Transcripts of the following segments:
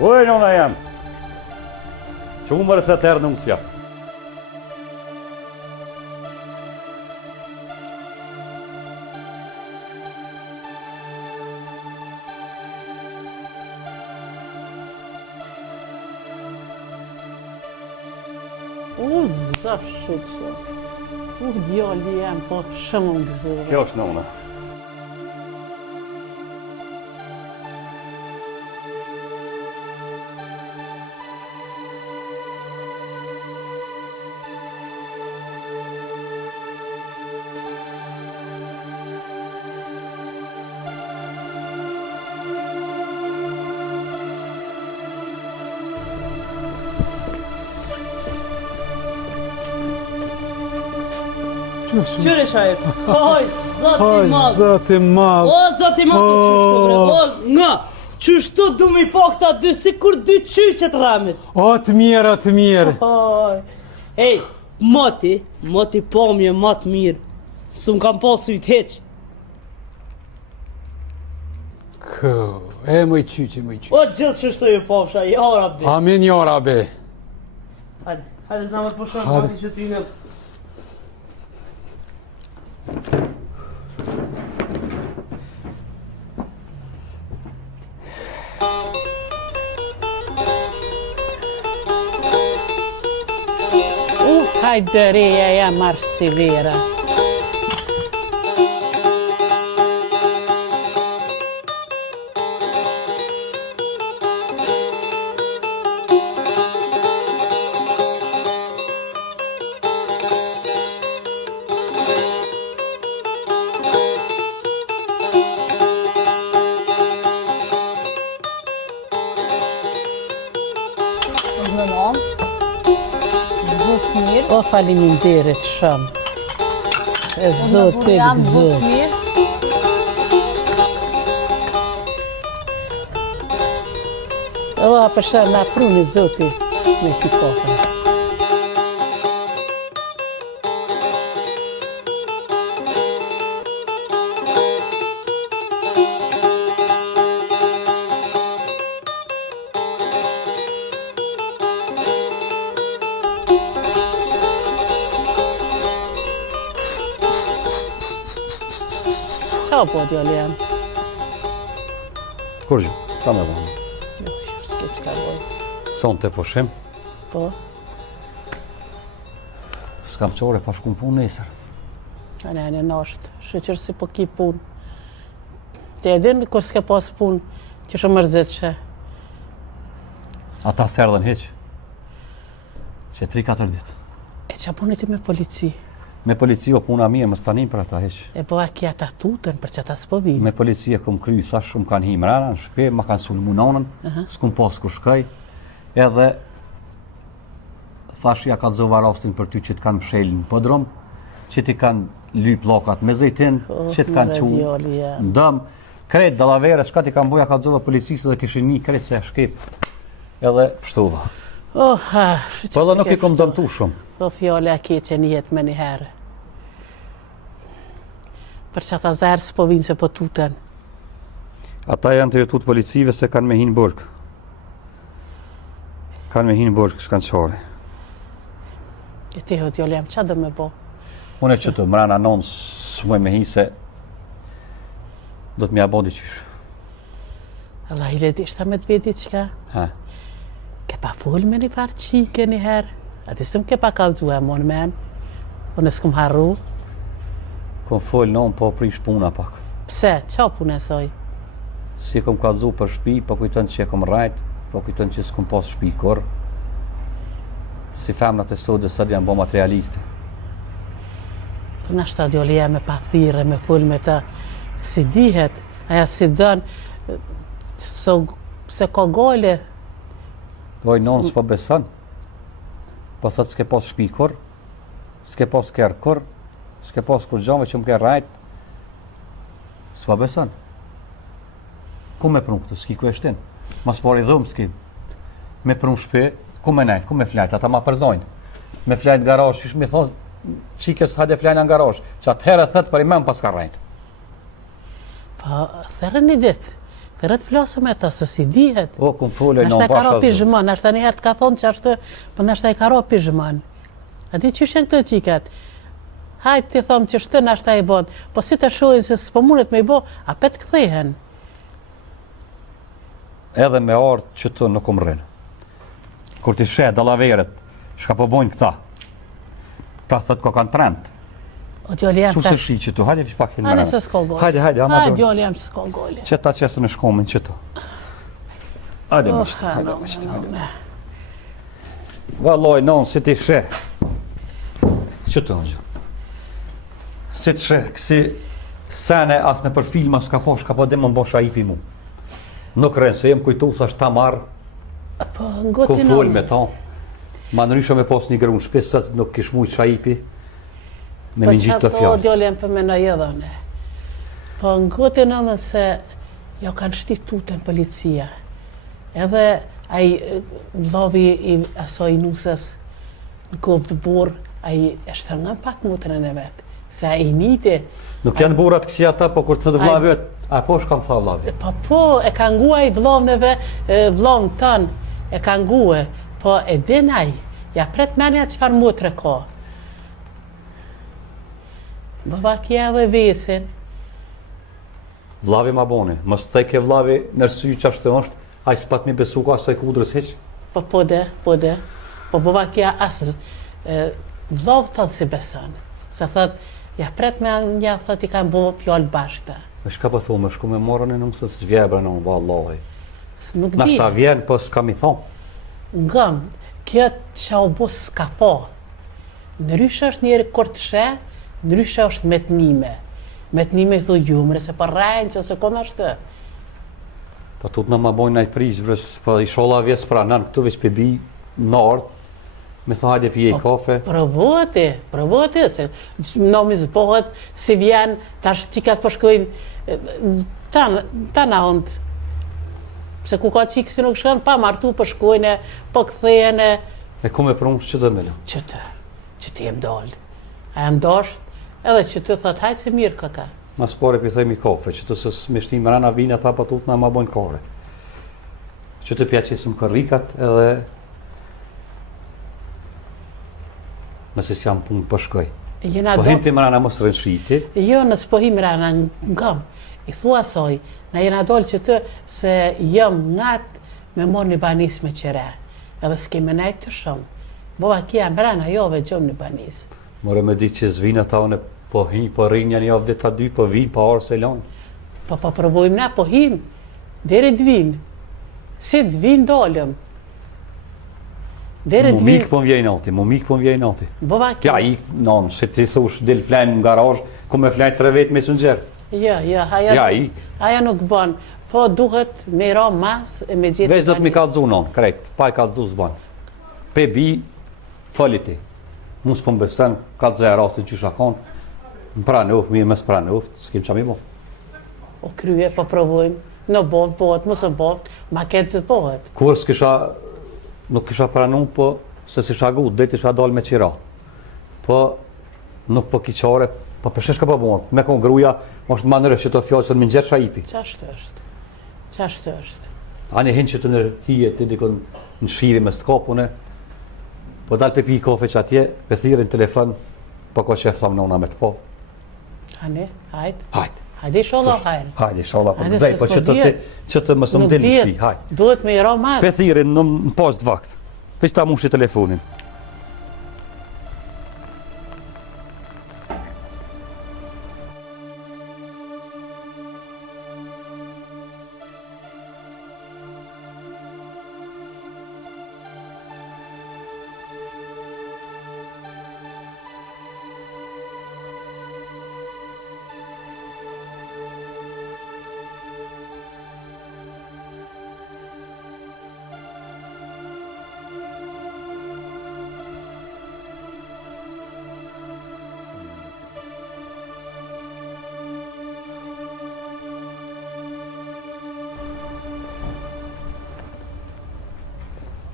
Oj, nona jam. Që umërë se të ernusja. Zashit që. Djali jam, po shumë më gëzurë. Kjo është nona. Qyre shajt? Hoj, zoti madh. Zoti madh. O, zoti madh, qështu bre. O, nga, qështu du mi po këta dy si kur dy qyqet ramit. O, të mirë, të mirë. Hoj. Ej, moti po mje ma të mirë. Së më kam pasu i të heq. Kë, mëj qyqi. O, gjithë qështu ju pofsha, ja rabi. Amin, ja rabi. Hajde, zamët po shumë, Hajde. mati që ty në. Hajde reja ja marrë si vera. O faleminderit shumë. E Zotit gëzoj. O, përshë na pruni Zoti me ti kohën. Qa po djali jam? Kur gjë, ta me bëmë. Jo, s'ke qka boj. Son të pushim, Po, s'kam qore pa shkum punë nesër. në nashtë, shqyqër si po ki punë. Ti e din kur s'ke pas punë, që shumë mërzit që. Ata s'erdhen heq. Që 3-4 ditë. E qa puni ti me polici? Me polici o puna mie, më stanim për ata heq. E po a kja ta tutën për që ta s'po vinë. Me polici e kom kry, thash, më kanë hi mrena në shpe, ma kanë sulmu nonën, s'kum pas ku shkoj, edhe thash ja ka zova rastin për ty që t'kanë mshelë në podrom, që t'i kanë lyp lokat me zejtin, që t'kanë qu në dëm, kret dalavere, shka t'i kanë boja ka zova policisë dhe kishin një kret se shkep, edhe pështova. Po edhe nuk i kom dëmtu shumë. Po fjole a keqe një jetë me një herë. Për që ata zërë s'po vinë që po tutën. Ata janë të jetut policive se kanë me hinë burg. Kanë me hinë burg, s'kanë qare. E ti hëtë jole jam, qa do me bo? Unë e që të mrana nonë s'muj me hi se do të mja bodi qysh. Allah i ledishta me të vedi qka? Ha. Ke pa full me një farë qike një herë? A ti sëm ke pa kalëzua e mon men? Unë s'kum harru? Kom fol non po prish puna pak. Pse? Qa punë e soj? Si kom kalzu për shpi, po kujtën që e kom rajt, po kujtën që s'kom pas shpi kur. Si femnat e sot dhe sot janë bo materialiste. Po na shtadioli e me pathire, me full me ta. Si dihet, aja si dënë, se ka gale. Doj non s'po beson. Po thot s'ke pas shpi kur, s'ke pas kërë kur, s'ke pas kur gjave që më ke rajt. S'po beson. Ku me prunë këtë, s'ki ku e shtin. Mas pari dhëmë s'ki. Me prunë shpi, ku me nejtë, ku me flajt, ata ma përzojnë. Me flajt garash, që shmi thonë, qikës hajde flajnë në garash, që atëherë thëtë për i men pas ka rajt. Po, thërë një ditë, Thërët flasëm e tha, se si dihet. O, kum folej në Nashta e ka ro bashkë. pizhman, nashta një herë të ka thonë që ashtë, për nashta e ka ro pizhman. A di që shenë këtë qikat? Hajtë ti thomë që shtë nashta i bon, po si të shohin se s'po mundet me i bo, a pet këthehen. Edhe me ardë që të nuk rrinë. Kur ti sheh dallaveret, shka po bojnë këta. Ta thët ko kanë trend. O djoli jam Që se tash. shi që tu, hajde fish pak Hajde se s'ko goli. Hajde, ama Hajde djoli. djoli jam se s'ko goli. Që ta qesën e shkomin që tu. Hajde më qëtë, Oshta, hajde no, më qëtë, no, hajde. no. Valloj, non, si ti sheh. Që të në gjë. Si të sheh, kësi sene as në për filma s'ka po dhe më mbosha ipi mu. Nuk rënë, se jem kujtu, sa është ta marë, Po, ku ngoti fol në. me ta. Ma nërysho me pos një grun shpesët, nuk kish mujt shaipi me Po një gjitë të Po fjallë. djoli jam për me në jedhone. Po ngoti në se jo kanë shstitutën policia. Edhe ai vllavi i asoj nusës në kovë të burë, ai e shtërngan pak mutrën e vetë. Se ai niti, Nuk janë burat kësi ata, po kur të thëtë vllavi vetë, a po shkam tha vllavi. po e ka nguaj vllavneve, vllavn tanë, e ka nguaj, po e dinaj, ja pret menja çfarë mutre ka. Bavakja dhe vesin, Vllavi ma boni, mos të ke vllavi nërsy që ashtë është, a i s'pat mi besu ka asaj kudrës heq. po de. Po bavakja asë vllav tanë si beson. Se thët, ja pret menja, thët i kanë bo fjallë bashkëta. Me shka po thumë, shku me morën e në mësë së vjebra në vallahi. Nuk Na di. shta vjen, po s'ka mi thonë. Ngëm, kjo që u bus s'ka po. Ndryshe është njeri kur të she, ndryshe është me të nime. Me të nime i thu gjumre, se për rajnë që se konë është. Po tut në ma bojnë najtë prish, brës, po i shola vjes pra nën këtu veç pe bi në ardë, me tha hajde pije i kafe. Provoti, se nomi zbohet, si vjen, tash qikat po shkojnë, ta na ondë. Se ku ka qikë si nuk shkojnë, pa martu po shkojnë, po këthejnë, E ku me prunë, që të mele? që të jem dollë. A janë dosht, edhe që të thot, hajtë se mirë ka. Mas pare pi thejmë i kafe, që të sës me shtim rana vina, tha pa tut në ma bojnë kare. Që të pja qesëm kërrikat edhe nëse s'jam punë për shkoj. Jena Po do... him të mrana mos rënshiti, Jo, nësë po him rana ngëm, i thua soj, na jena dollë që të se jëm ngat me morë një banis me qire, edhe s'keme najtë të shumë. Bova kia mrana jove gjëm një banis. more me di që zvina ta une po hi, po rinja një javë dhe ta dy, po vinë, po arë se lanë. Po provojmë na, po him, deri të vinë. Si të vinë dollëm. Deri Mu të mikë vinë. po m'vjej nati, mu mikë po m'vjej nati. Bova kia. Ja, i, non, se ti thush, del flenë në garaj, ku me flenë 3 vetë messenger. Ja, Ja, i. aja nuk bën. Po duhet me ra mas e me gjithë. Veç do të mi kalëzu non, krejt, pa i kalëzu s'ban. Pe bi, faliti. Mu s'po m'besen, kalëzu e rastin që shakon, më pranë uftë, mirë mes pranë uftë, s'kim qa mi bo. O krye, po provojmë. Në bovë, bohet, mos e bovë, ma ketë që bohet. Kur s'kisha, nuk kisha pranu, po se s'isha gut, dhe t'isha dal me qira. Po, nuk po kiqare, po përshesh ka po bon, me kon gruja, është ma nërë që të fjallë se në më nxerë shaipi. Qashtë është. Ani hinë që të në hije, të dikon në shivi me s'tkapune, po dal pe pi i kafe që atje, pe thirin telefon, po ko qef thamë nëna me të po. Hane, hajtë. Hajde. Hajde sholla hajnë. Hajde, shola, po Hajde, të zej, se po s'po që të dihet. që të mësë më Nuk delë në dihet. shi, hajde. Duhet me i ra mas. Pe thirin në pas të vakt, pe që ta mushi telefonin.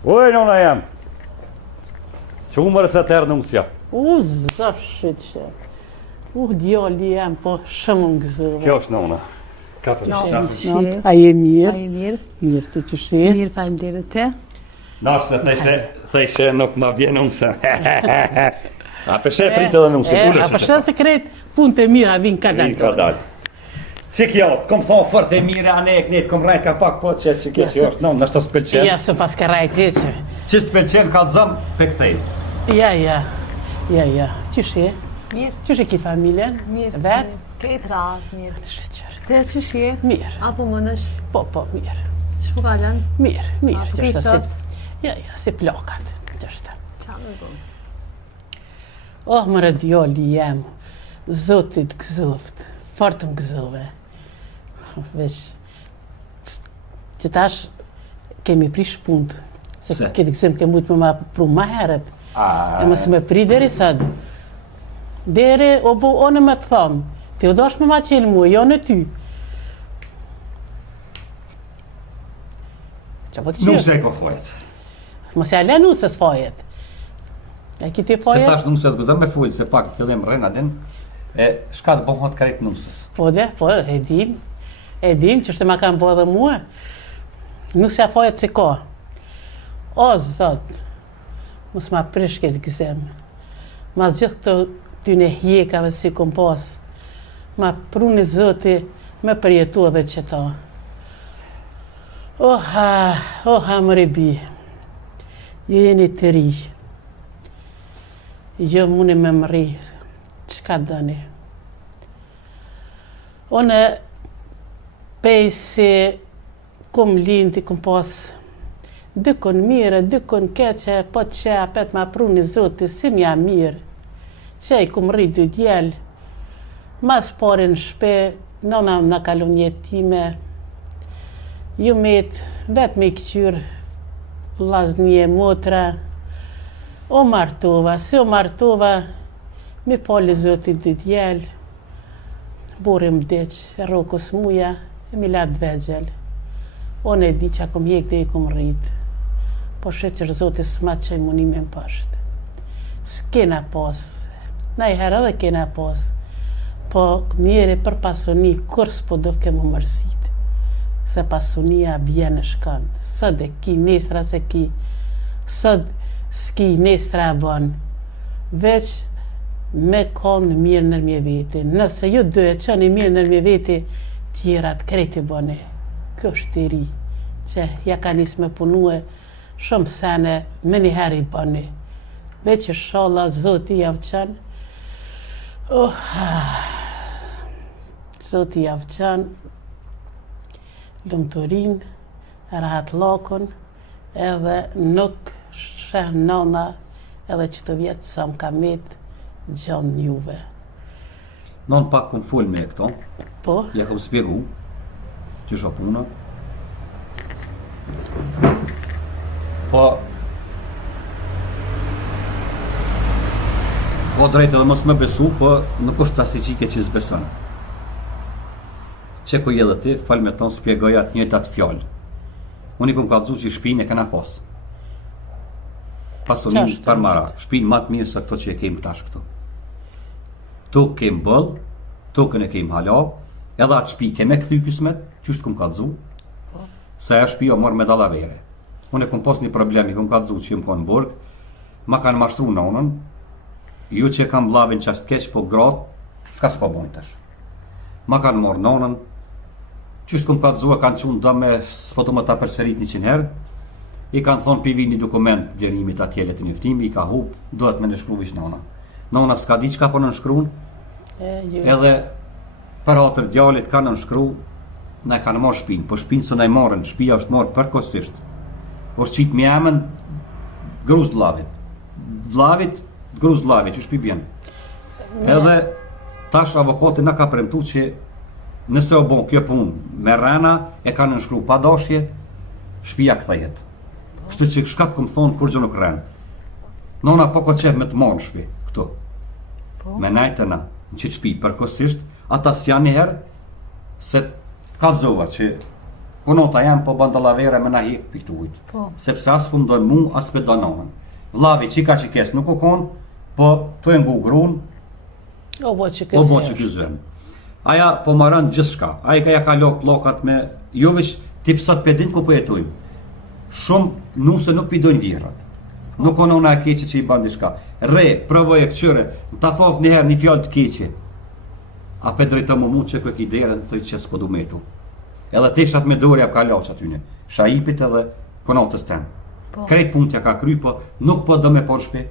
Oj, nona jam. Që u mërë se të erë nusja. U zashit që. Djali jam, po shumë në gëzëve. Kjo është nona. Katër Ja. shtasë. A je mirë? Ai mirë. Mirë të që shi. Mirë, faleminderit te. Nafse thejshe nuk ma vjen umse. A përshe pritë edhe nuk se A përshë se krejt punë të mira vinë ka Ka dalë. dalë. Që kjo, kom thonë fort e mire, a ne e kënit, kom rajt ka pak po që kjo si është, no, nështë të s'pëlqen. Ja, se pas ka rajt heqë. Që s'pëlqen, ka zëm, pe këthej. Ja. Që shi? Mirë. Që shi ki familjen? Mirë. Vetë? Këtë ratë, mirë. Shqyqër. Te që shje? Mirë. Apo mënësh? Po, mirë. Që ka lënë? Mirë, A, që është pita? si... Ja, si plokat. Që është. Qa me bo? Oh, më rëdjoli jem. Zotit gëzoft. Fort më gëzove. Vesh... Që tash kemi prish punt. Se Pse? këtë gëzim ke mujtë më ma pru ma heret. E mësë me pri deri sad. Deri, o në me të thomë. Ti u dosh me ma qelë mu, jo në ty. Qa po të Nuk qërë? se ko fojt. Mos ja le nusës fajet. E ki ti Se fajet? tash nuk se zgëzëm me full, se pak fillim rrena din, e shka të bohot krejt nusës. Po, e dim. E dim që shte ma kanë po edhe mua. Nusja fajet që ka. O, zot, mos ma prish këtë gëzim. Ma gjithë këto ty në hjekave si kom pas. Ma pruni zoti me përjetu edhe që ta. Oha, më rebi. Ju jeni të ri. Jo mune me më ri. Qka dëni? One, pej se kom lindi, kom pas dykon mire, dykon keqe, po që apet ma pruni zoti, si mja mirë. Që i kom rri dy djel. Mas pare në shpe, nëna në kalon jetime. Ju vetë me i këqyrë vlaznije motra. O martova, si o martova, mi fali zoti dy djel. Burim deq, rokës muja, e mi latë vegjel. Unë e di që akom jek dhe i kom rritë. Po sheqër zoti s'ma që i munimin pashtë. S'kena pas, na i herë edhe kena pas. Po njeri për pasoni, kur s'po do ke më mërzitë. Se pasunia bjen në shkënd. Sot e ki, nestra se ki. Sot s'ki, nestra e bon. Veç me konë mirë nërmje veti. Nëse ju dy e qëni mirë nërmje veti, tjerat kreti bone. Kjo është të ri, që ja ka njës me punue shumë sene, me njëherë i bone. Veç i sholla, zoti javë qënë. Zoti javë qënë, lumëturin, rahat lakon, edhe nuk shën nana, edhe që të vjetë sa më kamet gjanë njuve. Non pak kom full me këto, Po, ja kom spjegu, që shë puna. Po drejtë edhe mos me besu, po nuk është ta si qike që zbeson. Që ku je dhe ti, fal me tonë spjegoj atë njëjtat fjallë. Unë i kom kallëzu që shpinë e kena pas. Pasonin Qashtë, për mara, shpinë matë mirë se këto që e kem tash këto. Tukë kem bëllë, tukën e kem hala, edhe atë shpi kem e këthy kësmet, që është kom kallëzu, se e shpi o morë me dalavere. Unë e kom pas një problem, i kom kallëzu që jem konë burg, ma kanë mashtru nonën, ju që kam blavin qashtë keq, po gratë, shka s'po bojnë tash. Ma kanë morë nonën, qështë kom kallëzua, kanë qunë do me s'po të më ta përserit 100 herë, i kanë thonë pivi një dokument vlerimit atjele të njoftimi, i ka hup, duhet me nëshkru vish nona. Nona s'ka di qka po nënshkruun, edhe për hatër djalit ka nënshkru, na e kanë marrë shpinë, po shpinë së na i marrën, shpia është marrë përkohësisht. është qitë me emën gruz dlavit. Gruz dlavit, që shpi bjen. Edhe tash avokati na ka premtu që nëse o bon kjo punë me rena, e ka nënshkru pa dashje, shpia kthehet. Kështu që shka të këmë thonë kur gjë nuk rrenë. Nona po ko qef me të marrë shpi, këtu. Me najtë na, në qitë shpi, përkosisht, ata s'janë njëherë, se ka zova që konota jam po bandalavere me na hek për këtë ujtë. Sepse as po më dojnë mu, as për do nonën. Vlavi qika që kes nuk o konë, po të e ngu grunë, o bo që o bo që këzën. Aja po marrën gjithçka. Ai ka ja kalo pllokat me jo veç tip sot pedin ku po jetojmë. Shumë nuse nuk pidojnë vjerrat. Nuk ono na e keqe që i ban diçka. Re, provoj e këqyre, ta thof një herë një fjalë të keqe. A pe drejto më mund që kë ki derën, thoj që s'po du metu. Edhe teshat me dorë javë ka laqë atyne. Shahipit edhe konatës tem. Krejt punëtja ka kry, po nuk po do me por shpe.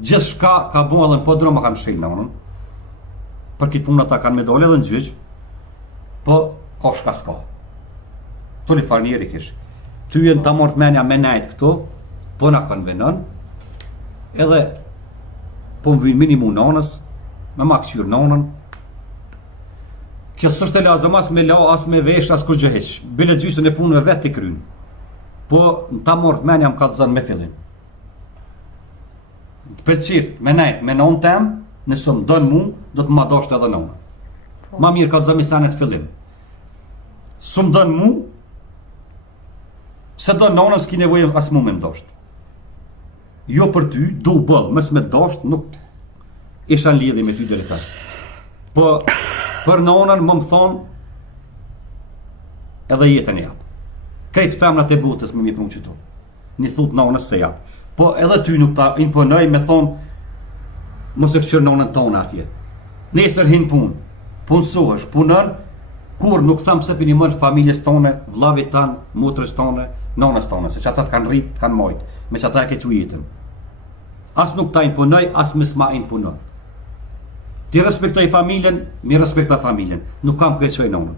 Gjithë shka ka bo edhe në po droma kanë shëjnë nonën. Për kitë punë ata kanë me dole edhe në gjyqë, po ka shka s'ka. To një farë njeri kish. Ty e në ta mort menja me najtë këto, po na kanë venën, edhe po më vynë minimu nonës, me ma këqyrë nonën. Kjo s'është e lazëm as me la, as me vesh, as kur gjëheq. Bile gjysën e punëve vetë t'i krynë. Po në ta mort menja më ka të zënë me fillim. Për qift, me najtë, me nonë tem, nëse më dënë mu, do të ma dashtë edhe nonë. Ma mirë ka të zëmi sanet fillim. Së më dënë mu, se dënë nonën s'ki nevojë as mu me më dashtë. Jo për ty, du bëllë, mes me dashtë, nuk isha në lidhje me ty dhe tash. Po, për nonën më thonë, edhe jetën e japë. Krejt femnat e botës më prunë qëtu. Një thut nonës se japë. Po edhe ty nuk ta imponoj me thonë, mos e këqër nonën tonë atje. Nesër hinë punë, punësohesh, punën, kur nuk thamë se për një mërë familjes tone, vllavit tanë, motrës tone, nonës tone, se që ata kanë rritë, kanë mojtë, me që ata e ke që jetën. As nuk ta imponoj, as mis ma imponoj. Ti respektoj familjen, mi respektoj familjen. Nuk kam këtë qoj nonën.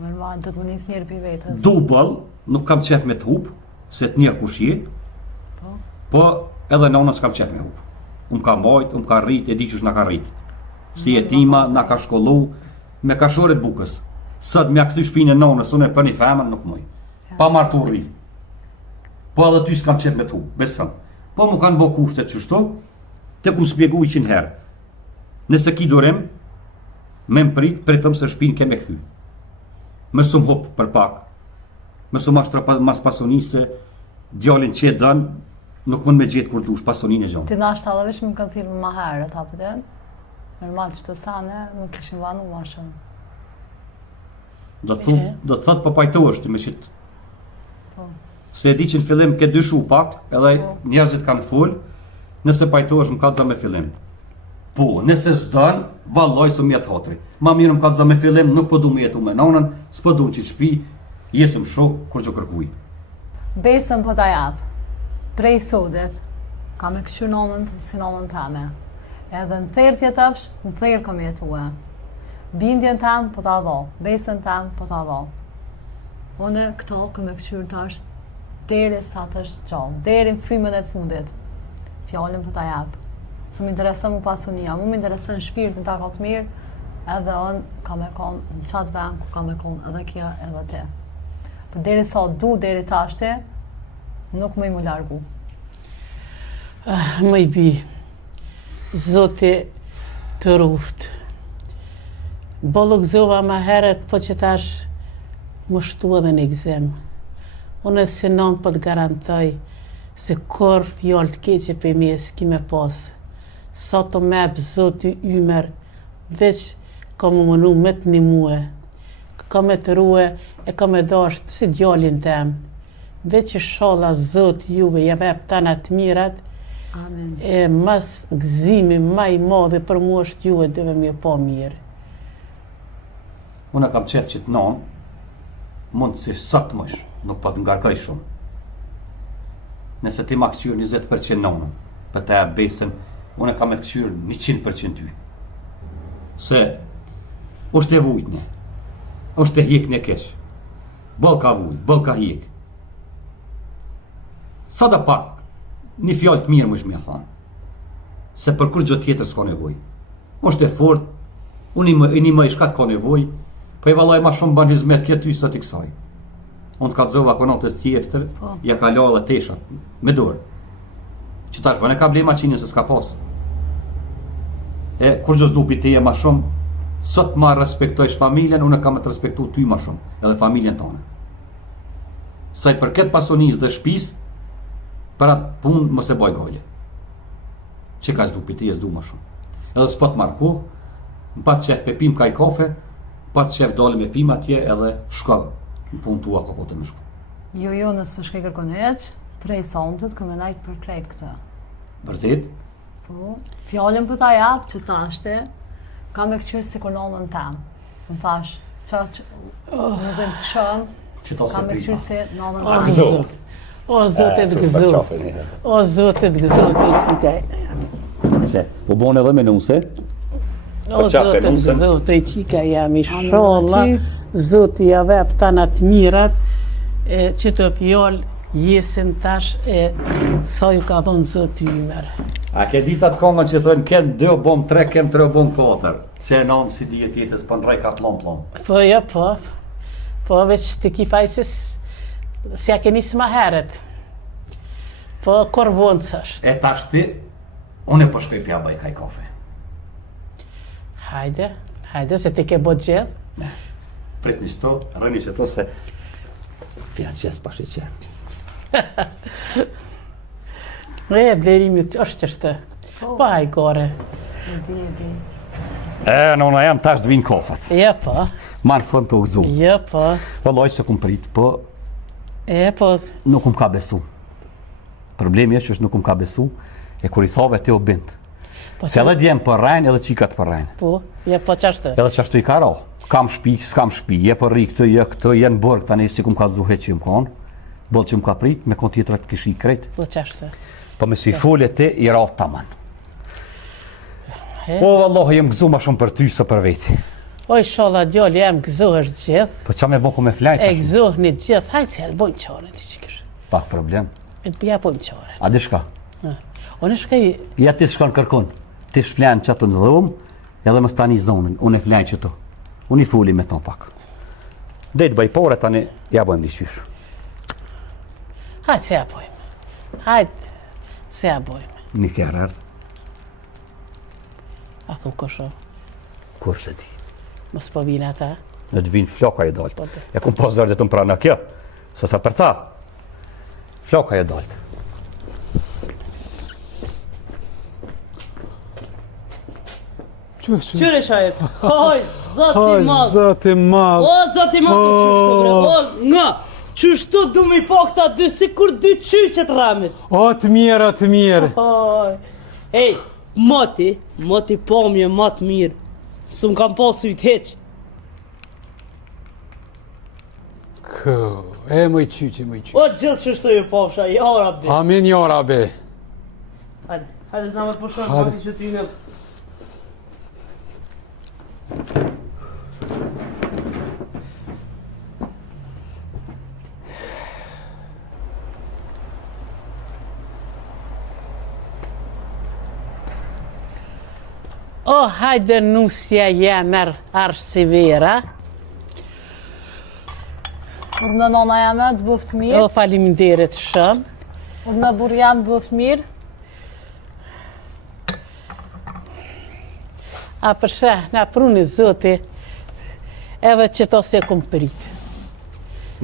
Normal, do të më njës njerë për vetës. Du bëll, nuk kam qef me të hup, se të njërë kush je, po edhe nonën s'kam qef me hup. Unë ka mojt, unë ka rrit, e di qësh na ka rrit. Si jetima, na ka shkollu, me kashoret bukës. Sët me a këthy shpinë e nonës, unë e për një femën, nuk muj. Pa martu rri. Po edhe ty s'kam qef me të hup, besëm. Po mu kanë bo kushtet qështu, të kum spjegu 100 herë. Nëse ki durim, me më pritëm se shpinë ke me këthy. Më sum hop për pak. Më sum ashtra mas pasonisë, djalin që e dënë, nuk mund me gjetë kur dush, pasonin e gjonë. Ti nashta edhe vesh më kanë thirrë më herët, apo të? Normal që të sane, nuk kishin vanu ma shumë. Do të thotë po pajtohesh ti me qitë. Po. Se e di që në fillim ke dyshu pak, edhe njerëzit kanë full, nëse pajtohesh më ka të za me fillim. Po, nëse s'dën, valloj së mjetë hotri. Ma mirë më ka të za me fillim, nuk po du me jetu me nonën, s'po du në që shpi, jesëm shok, kur që kërkuj. Besën po ta japë. Prej sodet, ka me këqyr nonën si nonën tame. Edhe në therë tjetëfsh, në therë kam jetue. Bindjen tam po ta dho, besën tam po ta dho. Une këto këme këqyr tash, deri sa të është gjallë, deri në frymën e fundit. Fjallin po ta japë. Së më interesën mu pasunia, mu më interesën shpirtin ta ka të mirë, edhe unë ka me konë në qatë vend, ku ka me konë edhe kja edhe te. Për deri sa du, deri tashte, nuk më i mu largu. Më i bi, Zoti të ruft. Bollu gëzova ma heret, po që tash më shtu edhe një gzim. Unë e si non po të garantoj se kur fjallë të keqe për mi e s'ki me pasë. Sa të mebë Zoti ymer, veç ka më mënu me të një muë. Ka me të ruë e ka me dashtë si djallin tem. Veç i shala Zoti juve jave pëtana të mirat, Amen. e mas gëzimi ma i madhe për mu është juve dëve mi po mirë. Unë kam qef që të nonë, mund si sot mësh, nuk po të ngarkoj shumë. Nëse ti ma këqyrë 20% nonën, për të e besën, unë kam e të këqyrë 100% ty. Se, është e vujt një, është e hjek një kesh. Bëll ka vujt, bëll ka hjek. Sa da pak, një fjallë të mirë më shme thonë. Se për kur gjë tjetër s'ka nevoj. është e fort, unë i më i shkat ka nevoj, po i vallaj ma shumë ban hizmet kjo ty sot i kësaj. Unë të kallëzova konatës tjetër, ja ka la dhe teshat, me dorë. Që tash, vëne ka blej maqinën se s'ka pas. E, kur gjës dupi teje ma shumë, sot ma respektojsh familjen, unë kam të respektu ty ma shumë, edhe familjen tonë. Sa i përket pasonis dhe shpis, për atë punë mos e baj gale. Që ka që dupi teje s'du ma shumë. Edhe s'po të marku, Në patë qef pe pim kaj kafe, patë qef dalim e pim atje edhe shkall. Në punë tua ka po të më shku. Jo, nësë më shkej kërkon heq, prej sondet këmë najtë për krejt këtë. Vërtet? Po, fjallin për ta japë që tashte, ka me këqyrë si kur nonën tem. Më tash, që më dhe të shëm, Që ta se ka me prita. këqyrë si nonën O tem. Zot. O Zotit gëzot. O Zotit gëzot i qikaj. Se, po bon edhe me nuse. O qafe, Zotit nuse. gëzot i qikaj jam i Amin, sholla. aty. Zoti ja vep tanat mirat, që të pjoll jesin tash sa ju ka thonë Zoti ymer. A ke ditat kongën që thënë, ken 2 bom 3, kem 3 bom 4. Që e nanë si dijet jetës për nrej ka plom. Po, ja, po. Po, veç të ki fajsis, si a ke nisë ma heret. Po, kur vonë është. E tash ti, unë e po shkoj pja baj kaj kafe. Hajde, se ti ke bo gjithë. Prit një shto, rëni që to se pja qes pash i qenë. Blerimi është qështë. Po, haj gore. Di. Nëna jam tash të vinë kafet. Ja, po. Marë fund të gëzu. Ja, po. Vëllaj se kum prit, po Po. nuk kum ka besu. Problemi është që nuk kum ka besu, e kur i thove te o bind. Se edhe djem për rajnë, edhe qikat për rajnë. Po, ja, po qashtë. Edhe qashtu i ka ra. Kam shpi, s'kam shpi, je për ri këtë, je këtë, je në bërg, tani si kum ka dzuhet që jëm konë. Bëllë që më ka prit, me kon tjetër të kishi i krejt. Po qashtë. Po me si folje ti, i ra taman. O, vëllohi, jem gëzu ma shumë për ty së për veti. Oj, sholla djallë, jam gëzohër gjithë. Po qa me bo ku me flajt? E gëzohë një gjithë. Hajtë që e bojnë qare, ti që kërë. Pak problem. Ja bojnë qare. A di shka? Unë shkaj, Ja ti shkon kërkon. Ti shflan që të në dhëmë, edhe më stani zonën. Unë e flajt që tu. Unë i fuli me ton pak. Dhejt bëjpore tani, ja bojmë diqysh. hajtë se ja bojmë. Hajtë se ja bojmë. Një kjerë ardhë, A thu kësho, kur se ti. mos po vinë ata. Në të vinë floka e daltë. Po, Ja kum pas dërë dhe të më prana kjo. Sa për ta. Floka e daltë. Qyre shajep? Hoj, zoti madh. Zoti madh. O, zoti madh, qështu bre. O, nga. Qështu du mi po këta dy si kur 2 qyqet ramit. O të mirë, të mirë. Hoj. Ej, moti pomje ma të mirë. Së më kam pasu i të heq. Më i qyqi. O, gjithë qështu ju pofsha, ja rabbi. Amin, ja rabi. Hajde, zamet po shumë, Hajde. pati që ty në... O, hajde nusja jemer arsh si vera. Urë në nona jame, të bëftë mirë. O, faleminderit shumë. Urë në burë jam, të bëftë mirë. A përshë, na pruni zoti, edhe që to se kum prit.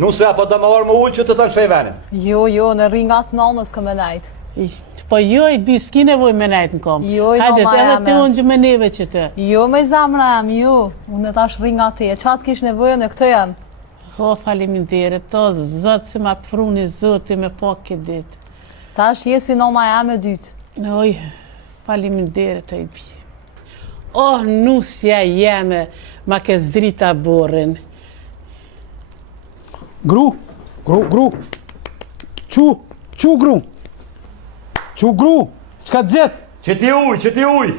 Nuse, apo da më orë më ullë që të të në shejvenin. Jo, në ringat nonës këmë najtë. Po jo, i bi s'ki nevoj me najtë në kom. Jo, hajde, nona edhe jame. të unë gjë me neve që të. Jo, me zamra jam, jo. Unë tash ringat ti, e qatë kish nevojën e këtë jam. O, faleminderit, to zotë që ma pruni zoti me po këtë ditë. Tash jesi nona jam e dytë. Oj, faleminderit, oj bi. O, nusja jeme, ma ke zdrita borin. Gru. Qu gru. Qka të gjithë? Që ti uj.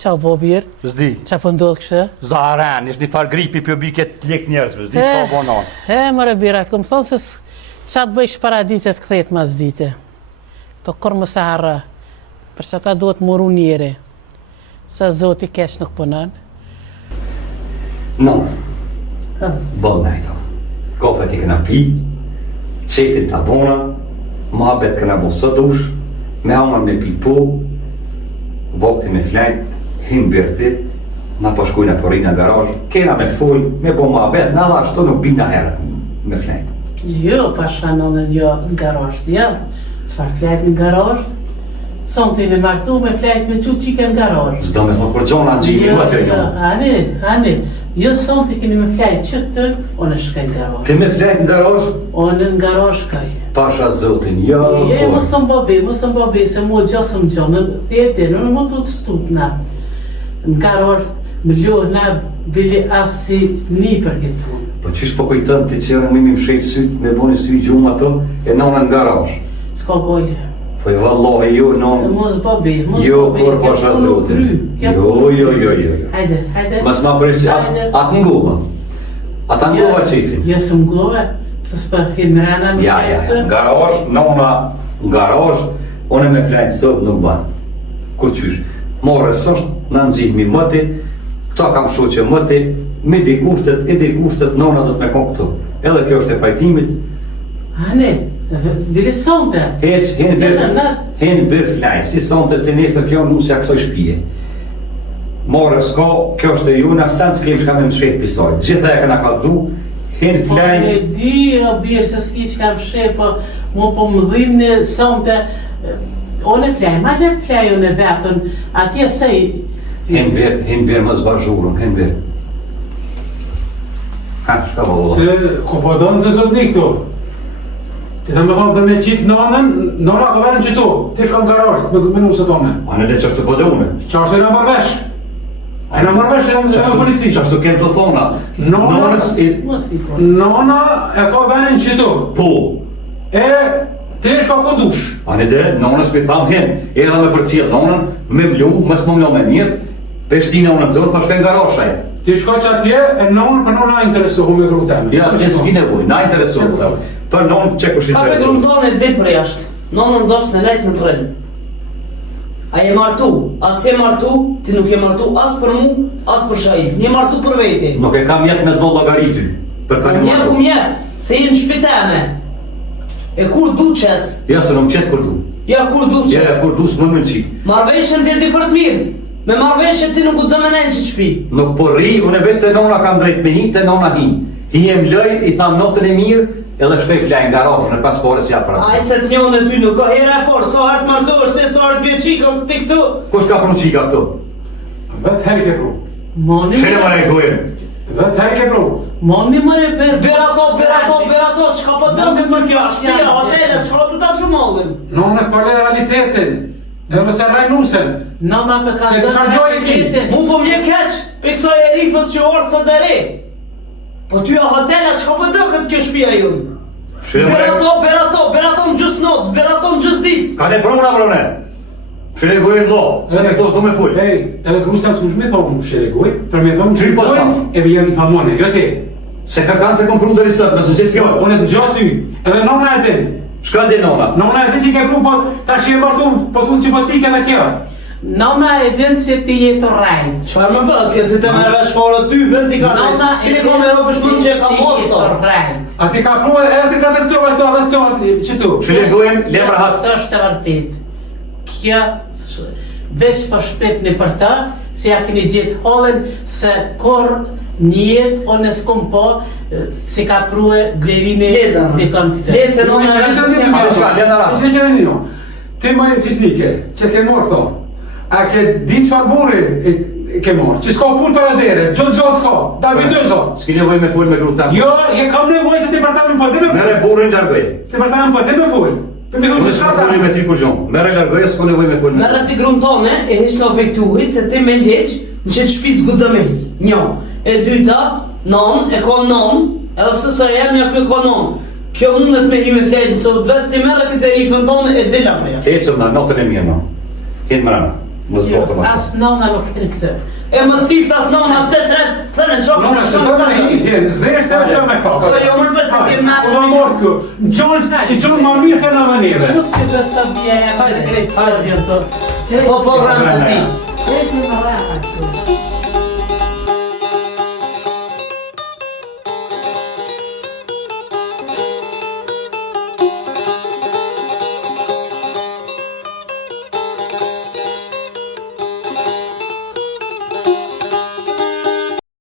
Qau bobir, Zdi. qa po ndodhë kështë? Zaren, ishtë një farë gripi për bi këtë lek njerëzve, zdi shka bonon. Mëre birat, këmë thonë se qatë bëjsh paradiset këthet ma zdite. To kur më se harra, për që ta duhet moru njeri. Sa zoti kesh nuk punon. No. Bëllë najto. Kofet i këna pi, qefit të bona, muhabet këna bo së dush, me hamar me pi po, vokti me flajt, hinë birti, na po shkujna po rina garaj, kena me full, me bo muhabet, na dha ashtu nuk bina herët me flajt. Jo, pasha në jo në garasht, jo. Qfar flajt në garasht? Sontin e martu me flajt me qu qike në garaj. S'do me thonë kur gjona në gjimi, më të jo. Ani, jo sonti keni me flajt që të, onë shkaj në garaj. Ti me flajt në garaj? Onë në garaj shkaj. Pasha zotin, jo, Mosëm bobi, se mu gjosëm gjonë, tjeti, në më të stut na. Në garaj, më ljohë na, bili asi një për këtë punë. Po qysh po kujtën ti që më më mshejt syt, me boni sy gjumë ato, e nona në garaj. S'ka gojle. Po i vallahi jo, non. Mos bobi, Jo, kur pasha zotin. Jo. Hajde. Mas ma përsi, atë ngova. Ata ngova qefin. Jo së ngova, të s'për himrana me Ja, garaj, nona, garaj, one me flajt sot nuk ban. Kur qysh? More sështë, në nëzihmi mëti, këta kam shoqe mëti, me di kushtet, nona do të me kom këtu. Edhe kjo është e pajtimit. Ane, bili sonte. Hen bër flaj, si sonte se nesër kjo nusja kësoj shpije. More s'ka, kjo është e juna, sen s'kem shka me më shef pisoj. Gjitha e këna kalzu, hen flaj... Po me di, o birë, se s'ki që kam shef, po më dhim në sonte, one flaj, ma le flaj unë e vetën, atje sej... Hen bër më zbazhurën, hen bër. Ha, shka vëlloh. Ko po donë të zotni këtu? Ti të me thonë dhe me qitë nonën, nona ka verën qëtu. Ti shka në garaj, me nusë tome. Anë dhe qashtu po dhe une. Qashtu e në mërvesh. E në mërvesh e në polici. Qashtu kem të thona. Nona e ka verën qëtu. Po. E ti shka këndush. Anë dhe, nonës me tham hen, e edhe me përcjell nonën, me mlu, mës më mlo me mirë, peshtina unë më dorë, pa shkaj në garashaj. Ti shka që atje, e nonën për nona interesohu me gru teme. Ja, që s'ki nevoj, na interesohu të. Për nonë që kush Ka për interesohu. grumtone dit për jashtë. Nonën dosh me lejt në trenë. A je martu, as je martu, ti nuk je martu as për mu, as për shahid. Një martu për veti. Nuk e kam jetë me do llogaritë. Për të një martu. Se je në shpiteme. E kur du qes? Ja, se në më qetë kur du. Ja, kur du qes? Ja, kur du s'më më qitë. Marveshën ti fort mirë. Me marveshën ti nuk u të menen që shpi. Nuk po rri, unë e veç të nona kam drejt me një, të nona hi. Hi e më lëj, i tham notën e mirë, edhe shkoj flaj në garashë në pas pore si apra. Ajtë se të njohën e ty nuk ka hera e por, so hartë marto është e so hartë bje qika të këtu. Kush ka pru qika këtu? Vetë herë ke pru. Shene më e gojën. Vetë herë ke pru. Moni më reper. Berato, qka po dëmë për kjo, shpia, hotele, qka du ta që mollin. Nonë e fale realitetin. Edhe me se raj nusen. Nama për ka Te çfarë gjë Mu po vje keq, për kësaj e rifës që orë së dere. Po ty a hotele, qka po dëkët kjo shpia ju? Berato më gjus notës, berato më gjus ditës. Ka ne prona brone. Shene gojën do, se me këto s'do me full. Ej, edhe krusam s'kush me thonë sheregoj, për me thonë Ty po sheregoj, thamë. e bëja një famone, jo ti. Se ka kanë se kom pru dëri sëtë, me së gjithë fjallë. Unë e të gjatë ty, edhe nona e din. Shka di nona? Nona e din që ke pru, po ta shi e martu, po tu që po ti ke dhe kja. Nama e din që ti jetë rajnë. Qfar më bëllë, kjo si të merve shfarë ty, bërë ti ka Nama e Ile ka me rovë shmën që e ka morë to. rajnë. A ti ka pru edhe ti ka të rëcova, shto edhe të qova që tu. Shene gojën, lemra hatë. Së është të vërtit. Kjo, veç për shpetni për ta, se ja keni gjithë holen se kor njët, o në s'kom po, se ka prue glerime dikon këtë. Lese, në në Lena Ti më e fisnike, që ke morë thonë, a ke di qëfar buri ke morë, që s'ka pull për adere, gjotë s'ka, David Dëzo. S'ki nevoj me full me gru tamë. Jo, je kam nevoj se ti përtamin po dhe me Mere burin largoj. Ti përtamin po dhe me full. Për mi Unë dhunë që s'ka shka fulli me ty kur gjonë. Mere largoj, s'ko nevoj me full me. Merë ti gruntone e heq në objekturit se ti me leq në që të shpis gudzame. Njo. E dyta, non, e ka non, edhe pse sa jem ja kjo ka non. Kjo mundet me hi me flejtë sot vetë, ti merë këtë rifën tonë e dilla për jashtë. Ecëm na, notën e mirë, no. Hinë mërana. Më zbotë më As nona nuk të këtë. E më skift as nona të tërë në qokë Nona që do me hi, zdeshtë e që me Po thakë. jo mërë përse ti me U dhe morë kë, që gjonë ma mirë të në venire. Mos që dhe sa bia e më të grejtë për një të. Po rëndë të ti. Grejtë në rahat.